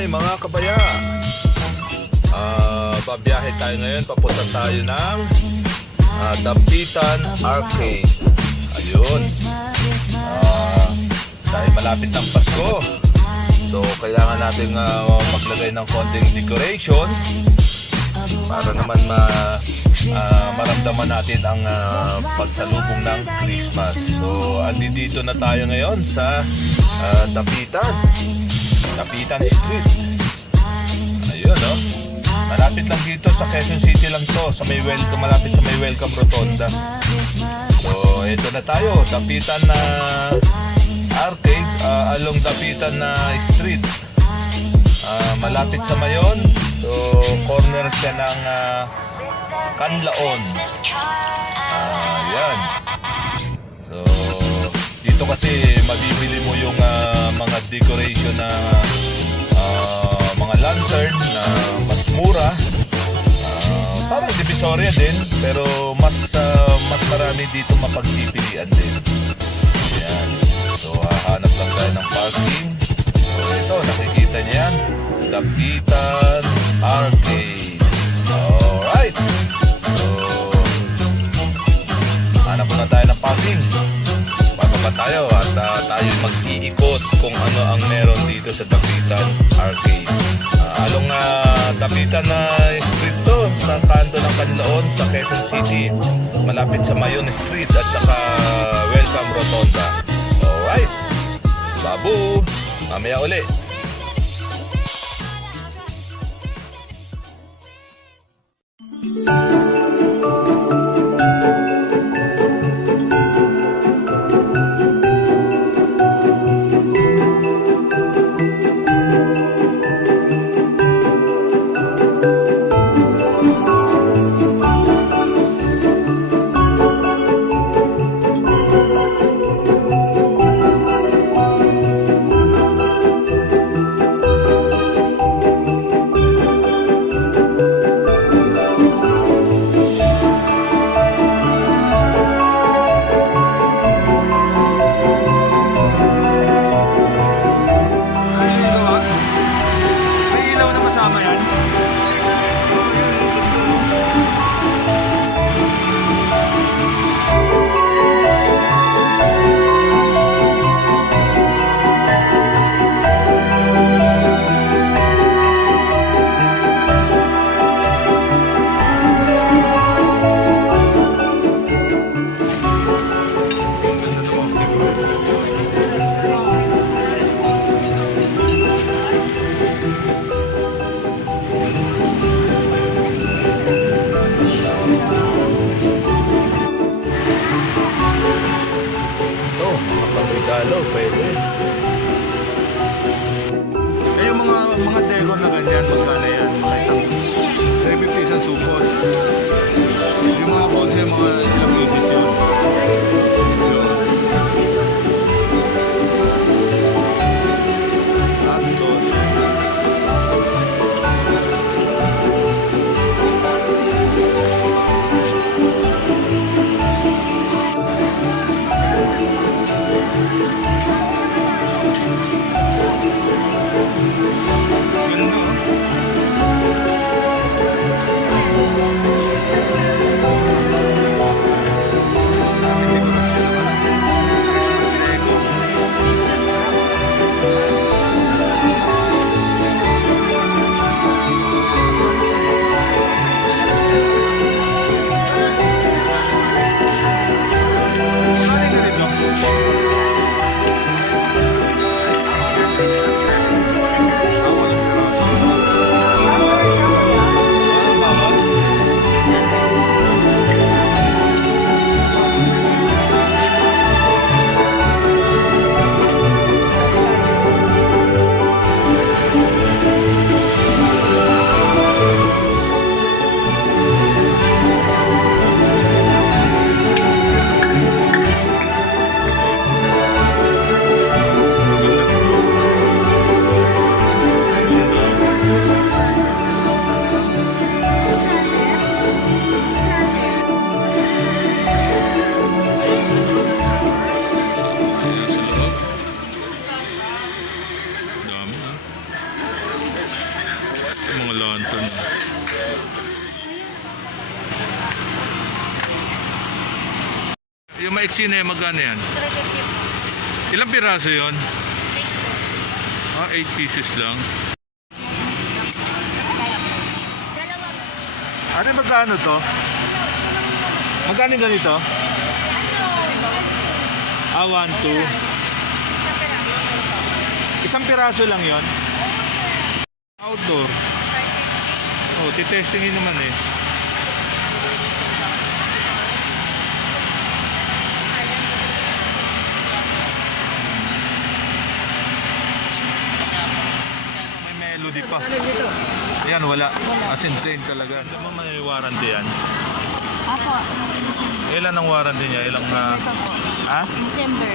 Hi mga kabaya, babiyahe tayo ngayon. Papunta tayo ng Dapitan Arcade. Ayun, dahil malapit ng Pasko, so kailangan natin maglagay ng konting decoration para naman maramdaman natin ang pagsalubong ng Christmas. So andito na tayo ngayon sa Dapitan Street. Ayun, no? Malapit lang dito sa Quezon City lang to, sa may welcome, malapit sa may Welcome Rotonda. So ito na tayo, Dapitan na Arcade, along Dapitan na Street, malapit sa Mayon. So corner siya ng Canlaon. Yan. So dito kasi mabibili mo yung mga decoration na mga lantern na mas mura, parang Divisoria din, pero mas marami dito mapagpipilian din. Ayan. So hahanap lang tayo ng parking. So ito, nakikita niyo yan, Dapitan Arcade. Alright, so hanap na tayo ng parking. Bababa tayo at tayo mag-iikot kung ano ang meron dito sa Dapitan Arcade. Along Dapitan na street to, sa kanto ng Canlaon sa Quezon City, malapit sa Mayon Street at saka Welcome Rotonda. Alright, babu, mamaya uli. Yung maiksi na yan, magkano yan? 350 po. Ilang piraso yon? 8 po. 8 pieces lang. Ate, magkano to? Magkano ganito? 1, 2. Isang piraso lang yon. Outdoor. Oh, titestingin naman eh. May melody pa. Yan, wala. As in plain talaga. Ano mo may warranty yan? Ako. Ilan ang warranty niya? Ilang na... Ito po. Ha? December.